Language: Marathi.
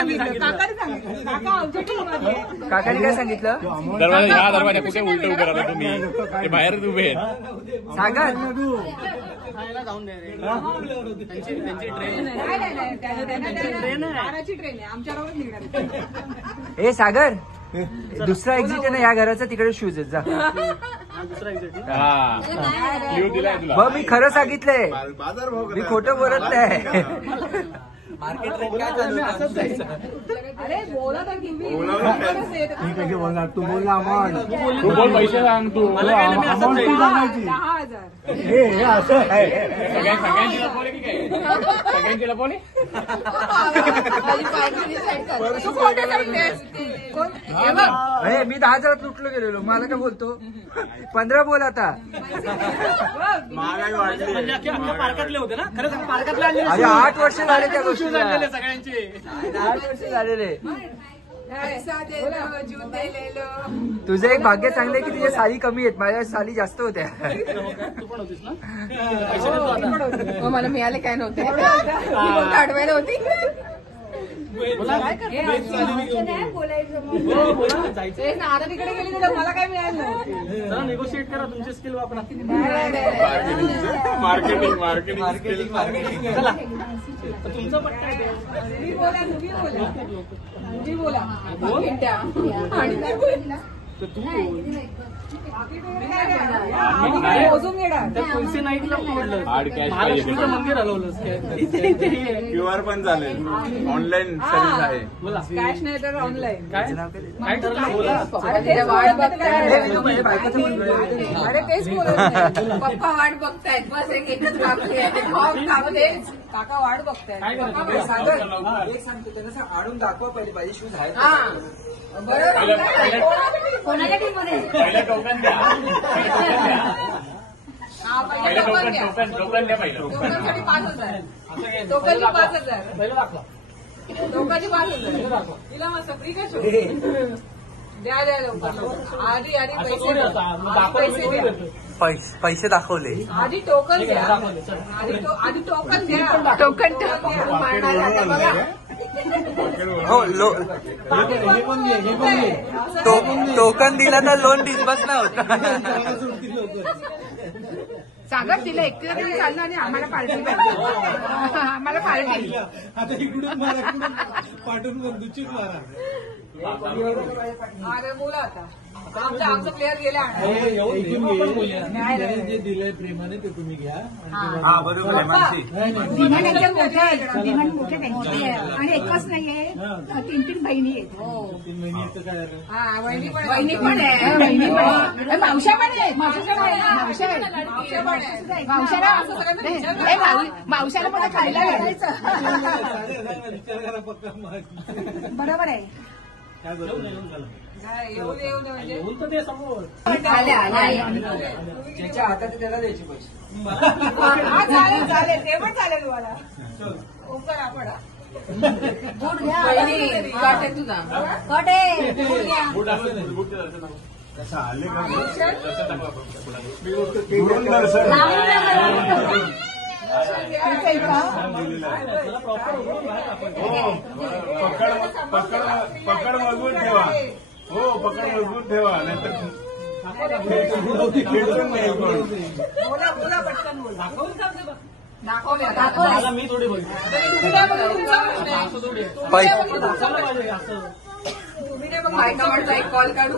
काकाने काय सांगितलं? दरवाजा ह्या दरवाजा कुठे उलट उभे राहता तुम्ही? ते बाहेरच उभे आहेत. सागर ए सागर दुसरा एक्झिट आहे ना या घराचा, तिकडे शूज आहेत जा. लिहून दिलाय तुला. बघ मी खरं सांगितलंय, मी खोटं बोलत नाही. मार्केट रेट काय चालू आहे? अरे बोला तर मी कशी बोलणार? तू बोलला अमाऊंट. तू बोल पैसे सांग तू. अमाऊंट तू सांगायची. 10,000 हे असं आहे. सगळ्यांची लपवले की काय? सगळ्यांची लपवले? अरे मी 10,000 तुटलो गेलेलो, मला काय बोलतो? 15 बोल आता. महागाई वाढली. पार्कातले होते ना, खरं सांग पार्कातले आणले. अरे 8 वर्ष झाले त्या गोष्टीला. सगळ्यांचे 8 वर्ष झालेले. पैसा दिलो, जूते लेलो. तुझं एक भाग्य चांगलंय की तुझ्या साली कमी आहेत, माझ्या साली जास्त होत्या. तू पण होतीस ना? मला मिळाले काय नव्हते, आठवायला होती. आता तिकडे गेली तर मला काय मिळालं नाही. निगोशिएट करा, तुमचे स्किल वापरा. मार्केटिंग चला तुमचं पण काय? तुम्ही बोला. तर तू मोजून घेणार. त्या तुलसी नाईटला फोडलं, हार्ड कॅश महालक्ष्मीचं मंदिर हलवलं. QR पण चालेल, ऑनलाईन सर्व्हिस आहे. बोला कॅश नाही तर ऑनलाईन. काय ठरलं? बोला. अरे तेच वाट बघतायत. अरे तेच बोलत नाही. पप्पा वाट बघतायत, बस एकच काम काका वाट बघतायत. काय करायचं? सागर एक सांगतो, त्यांना आडून दाखवा पहिले, माझे शूज आहेत. बरोबर. पहिलं टोकन द्या. पहिलं टोकन द्या. पहिलं टोकनसाठी 5,000. टोकनची 5,000. पहिलं दाखवा. टोकनची 5,000. तिला मग फ्री का शो? द्या लवकर. आधी पैसे द्या. पैसे द्या. पैसे दाखवले. आधी टोकन द्या. आधी टोकन द्या. टोकन हो टोकन दिला तर लोन डिस्बर्स नाही होत. सागर तिला एकटीला तरी चाललं आणि आम्हाला पार्टी पाहिजे. आम्हाला पार्टी. आता इकडून मारा, पाठवून बंदूची मारा. अरे बोला आता. आमचा प्लेअर गेला. जे दिलंय प्रेमाने ते तुम्ही घ्या. हा बरोबर आहे मानसी. डिमांड एकदम मोठे आहे, डिमांड मोठे त्यांची आहे. आणि एकच नाहीये, 3 बहिणी आहेत. 3 महिन्याचं काय झालं? वहिनी पण आहे. मावश्या पण आहेत, मावशाला पण खायला घालायचं. विचार करा पक्का. बरोबर आहे. काय बरोबर येऊन म्हणजे येऊन तर ते समोर. ज्याच्या हातात त्याला द्यायचे पैसे. चालेल ते पण चालेल तुम्हाला. ओंकार आपण बूट घ्या. तुझा कटे कसं आले का? पकड मजबूत ठेवा. हो पकड मजबूत ठेवा, नाहीतर खेळून नाही कोण. बोला पटकन बोल. मला मी थोडी बोलतो. तुम्ही काय बघा तुमचा असं थोडी. तुम्ही नाही बघ बायका म्हटलं एक कॉल काढू.